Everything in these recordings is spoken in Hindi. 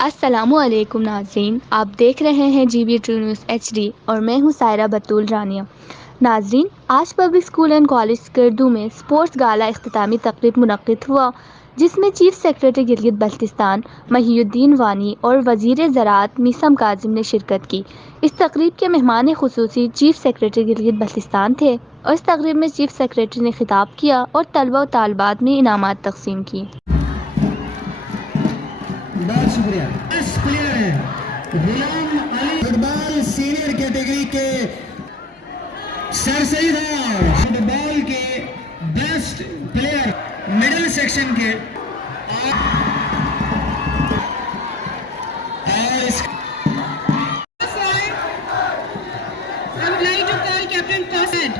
अस्सलामुअलैकुम नाज़रीन, आप देख रहे हैं GB ट्रू न्यूज़ HD और मैं हूं सायरा बतूल रानिया। नाज़रीन, आज public school and college Skardu में स्पोर्ट्स गाला इख्तितामी तकरीब मुनक्किद हुआ, जिसमें चीफ सेक्रेटरी गिलगित बल्तिस्तान महियुद्दीन वानी और वज़ीर ज़राअत मीसम काजिम ने शिरकत की। इस तकरीब के मेहमान खुसूसी चीफ सेक्रेटरी गिलगित बल्तिस्तान थे और इस तकरीब में चीफ सेक्रेटरी ने खिताब किया और तलबा व तालिबात में इनामात तकसीम की। बहुत शुक्रिया। बेस्ट प्लेयर है Ghulam Ali, football senior category के सर सईद है, फुटबॉल के बेस्ट प्लेयर मिडिल सेक्शन के और इस I would like to call Captain Fawcett.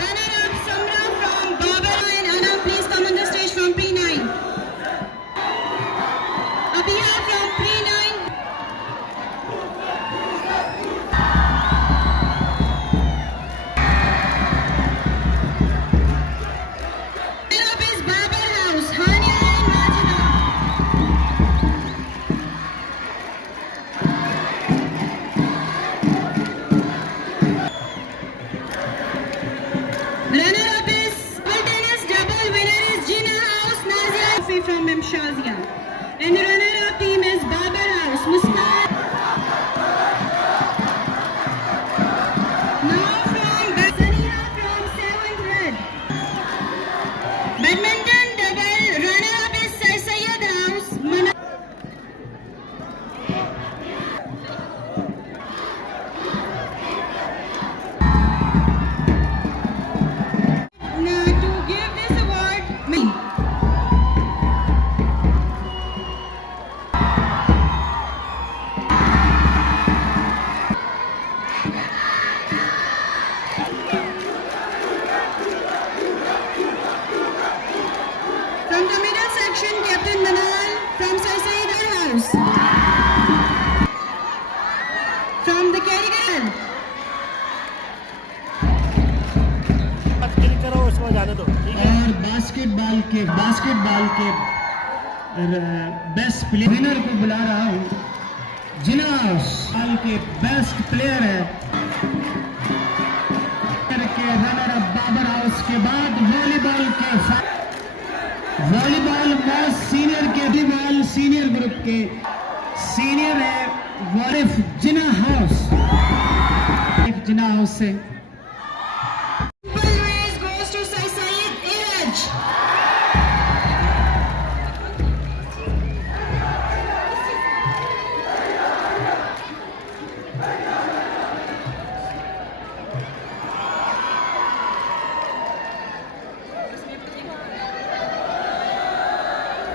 Runner-up Samra from Babur and Anna, please come on the stage from Pre-9. Abhiya from Pre-9. Runner-up is Babur House, Hania and Majida. Runner-up is tennis double winner is Jina House, Nazia from Mshazia. And the runner-up team is Babur House, Muskan. Now from Basania from 7th Red. Badminton double runner-up is Sir Syed House, Now to give this award, me. From the middle section, Captain Manal from Sir Syed House. From the Kerrigan. और बास्केटबॉल के बेस्ट प्लेयर विनर को बुला रहा हूँ। जिना साल के बेस्ट प्लेयर है के रनर अप बाबर हाउस के बाद वॉलीबॉल मोस्ट सीनियर के वॉलीबॉल सीनियर ग्रुप के सीनियर है वारिफ जिना हाउस से goes to Sir Syed Iraj.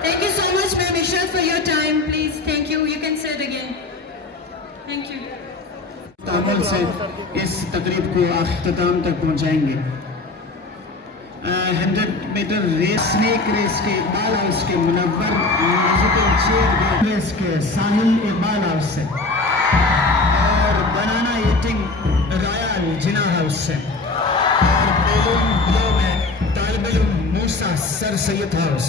Thank you so much, Ma'am Ishrat, for your time. Please, thank you. You can sit again. Thank you. तामल से इस तकरीब को अख्ताम तक पहुंचाएंगे। 100 मीटर रेस स्नेक रेस के इकबाल हाउस के मुनव्वर रेस के साहिल इकबाल हाउस से और बनाना ईटिंग रॉयल जिना हाउस से और बेलून ब्लो में तालिब इल्म मूसा सर सैयद हाउस।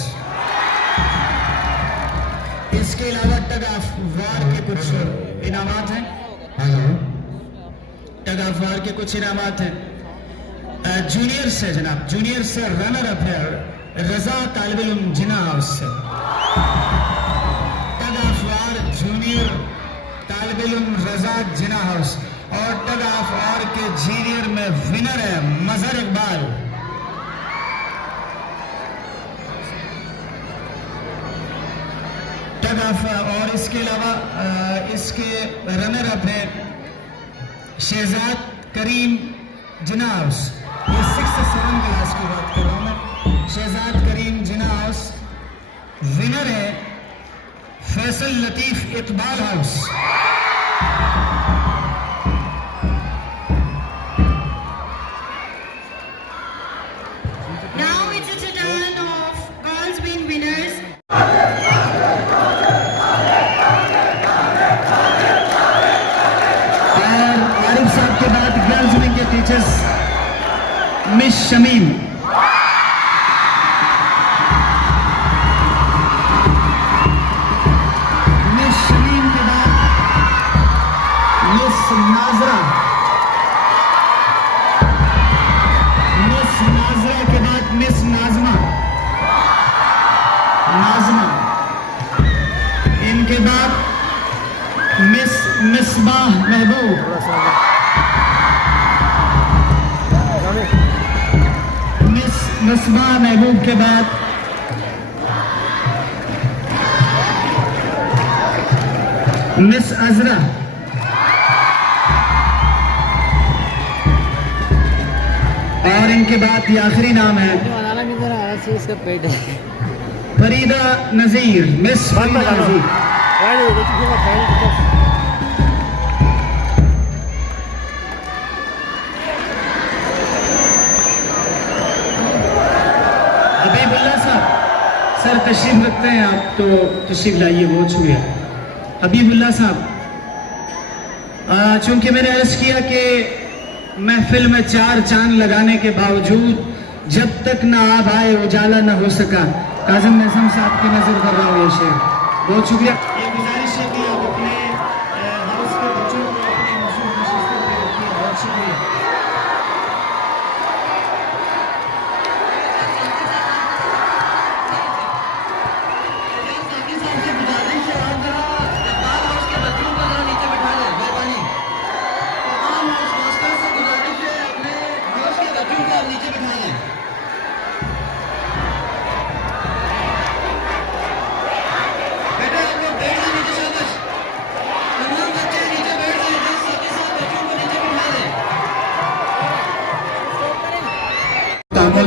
इसके अलावा टग ऑफ वार के कुछ इनामात हैं। टग ऑफ वार के कुछ इनामात हैं। जूनियर से जनाब, जूनियर से रनर अप है रजा तालिब इल्म जिना हाउस से। टग ऑफ वार जूनियर तालिब इल्म रजा जिना हाउस और टग ऑफ वार के जूनियर में विनर है मजहर इकबाल। टग ऑफ और इसके अलावा इसके रनर अप है शहजाद करीम जिना हाउस। ये 6 से 7 क्लास की बात कर रहा हूँ मैं। शहजाद करीम जिना हाउस विनर है Faisal Latif Iqbal house. Now it's a turn of girls being winners. और आरिफ साहब के बाद गर्ल्स विंग के टीचर्स मिस शमीम। नाज़मा। इनके बाद मिस मिसबाह महबूब, मिस मिसबाह महबूब के बाद मिस अजरा, और इनके बाद ये आखिरी नाम है फरीदा नज़ीर, मिस फरीदा नज़ीर। हबीबुल्लाह साहब, सर तशरीफ रखते हैं आप, तो तशरीफ लाइए, बहुत शुक्रिया। हबीबुल्लाह साहब, चूंकि मैंने अर्ज किया कि महफिल में 4 चांद लगाने के बावजूद जब तक ना आब आए उजाला न हो सका, काज़िम निज़ाम साहब की नजर कर रहा हूँ ये शेर। बहुत शुक्रिया। ये गुजारिश है कि आप अपने हाउस के बच्चों को अपनी मशहूर नशिस्तों पे रखिए। बहुत शुक्रिया।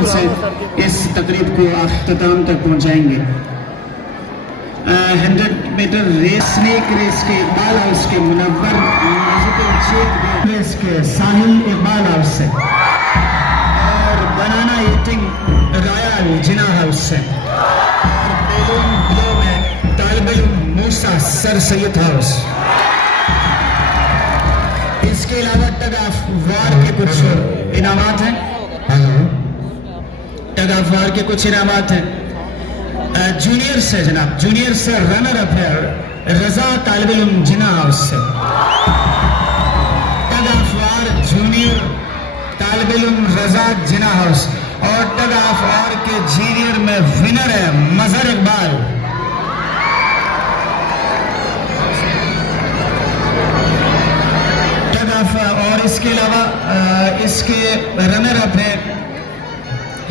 से इस तकरीब को अख्ताम तक पहुंचाएंगे। 100 मीटर रेस, स्नेक रेस के इकबाल हाउस के मुनव्वर रेस के साहिल इकबाल हाउस से, और बनाना ईटिंग रॉयल जिना हाउस से, और बेलून ब्लो में तालिब इल्म मूसा सर सैयद हाउस। इसके अलावा टग ऑफ वार के कुछ इनामात हैं। टग ऑफ वार के कुछ इनामात हैं। जूनियर से जनाब, जूनियर से रनर अप है रजा तालिब इल्म जिना हाउस से। टग ऑफ वार जूनियर तालिब इल्म रजा जिना हाउस, और टग ऑफ वार के जूनियर में विनर है मजहर इकबाल। टग ऑफ, और इसके अलावा इसके रनर अप है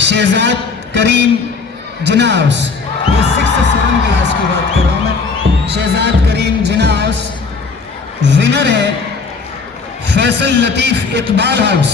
शहजाद करीम जिना हाउस। ये 6 से 7 क्लास की बात कर रहा हूँ मैं। शहजाद करीम जिना हाउस। विनर है फैसल लतीफ इकबाल हाउस।